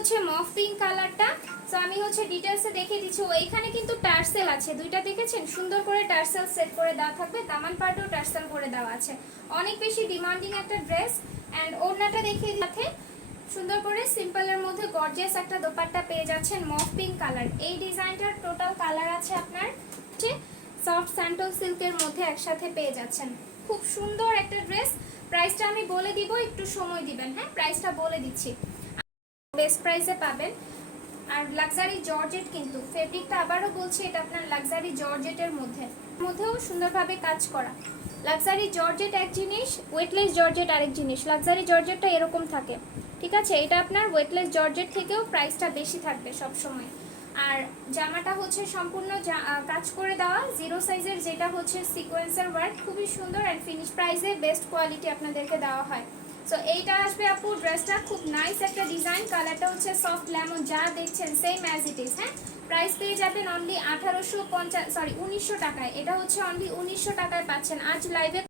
হচ্ছে মফ পিঙ্ক কালারটা। তো আমি হচ্ছে ডিটেলসে দেখিয়ে দিচ্ছি। ও, এখানে কিন্তু টার্সেল আছে। দুইটা দেখেছেন? সুন্দর করে টার্সেল সেট করে দেওয়া থাকবে। দামান পার্টেও টার্সেল করে দেওয়া আছে। অনেক বেশি ডিমান্ডিং একটা ড্রেস অ্যান্ড ওড়নাটা দেখিয়ে সাথে সুন্দর করে সিম্পলের মধ্যে গর্জিয়াস একটা দোপাট্টা পেয়ে যাচ্ছেন মফ পিঙ্ক কালার। এই ডিজাইনটার টোটাল কালার আছে আপনার। হচ্ছে সফট স্যান্টল সিল্কের মধ্যে একসাথে পেয়ে যাচ্ছেন। খুব সুন্দর একটা ড্রেস প্রাইসটা আমি বলে দিব, একটু সময় দিবেন হ্যাঁ? প্রাইসটা বলে দিচ্ছি। বেস্ট প্রাইসে পাবেন। আর লাক্সারি জর্জেট কিন্তু ফেব্রিকটা আবারও বলছি, এটা আপনার লাক্সারি জর্জেটের মধ্যে। মধ্যেও সুন্দরভাবে কাজ করা। লাক্সারি জর্জেট এক জিনিস ওয়েটলেস জর্জেট আরেক জিনিস। লাক্সারি জর্জেটটা এরকম থাকে, ঠিক আছে? এটা আপনার ওয়েটলেস জর্জেট থেকেও প্রাইসটা বেশি থাকবে সব সময় আর জামাটা হচ্ছে সম্পূর্ণ কাজ করে দেওয়া জিরো সাইজের যেটা হচ্ছে সিকোয়েন্সের ওয়ার্ক খুবই সুন্দর অ্যান্ড ফিনিশ প্রাইসে বেস্ট কোয়ালিটি আপনাদেরকে দেওয়া হয়। সো এইটা আসবে আপু ড্রেসটা খুব নাইস একটা ডিজাইন কালারটা হচ্ছে সফট লেমন যা দেখছেন সেম অ্যাজ ইট ইজ হ্যাঁ? প্রাইস পেয়ে যাবেন অনলি আঠারোশো পঞ্চাশ সরি উনিশশো টাকায়। এটা হচ্ছে অনলি উনিশশো টাকায় পাচ্ছেন। আজ লাইভে